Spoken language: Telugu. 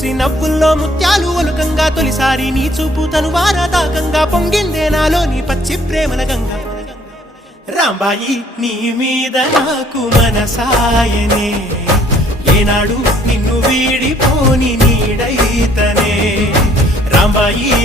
చూసి నవ్వుల్లో ముత్యాలు ఒలుకంగా తొలిసారి నీ చూపు తను వారదాకంగా పొంగిందే నాలో నీ పచ్చి ప్రేమల గంగా రాంబాయి నీ మీద నాకు మనసాయనే ఏనాడు నిన్ను వీడిపోని నీడైతనే రాంబాయి